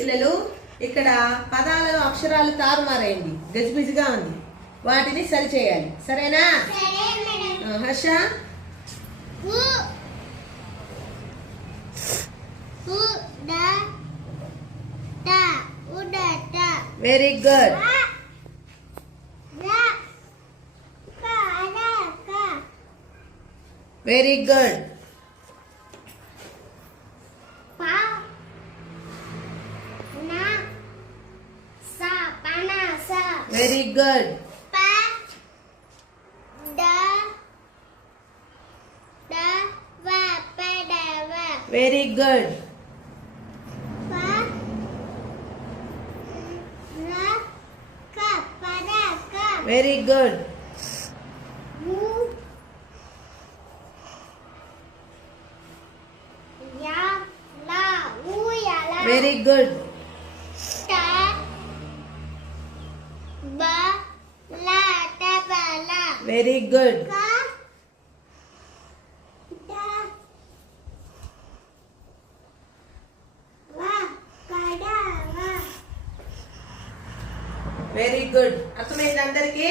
పిల్లలు ఇక్కడ పదాలలో అక్షరాలు తారుమారైంది, గజిబిజిగా ఉంది. వాటిని సరిచేయాలి. సరేనా? Harsha, very good. Very good. Very good. Very good. Very good. Very good. Very good. Very good. అర్థమైంది అందరికీ?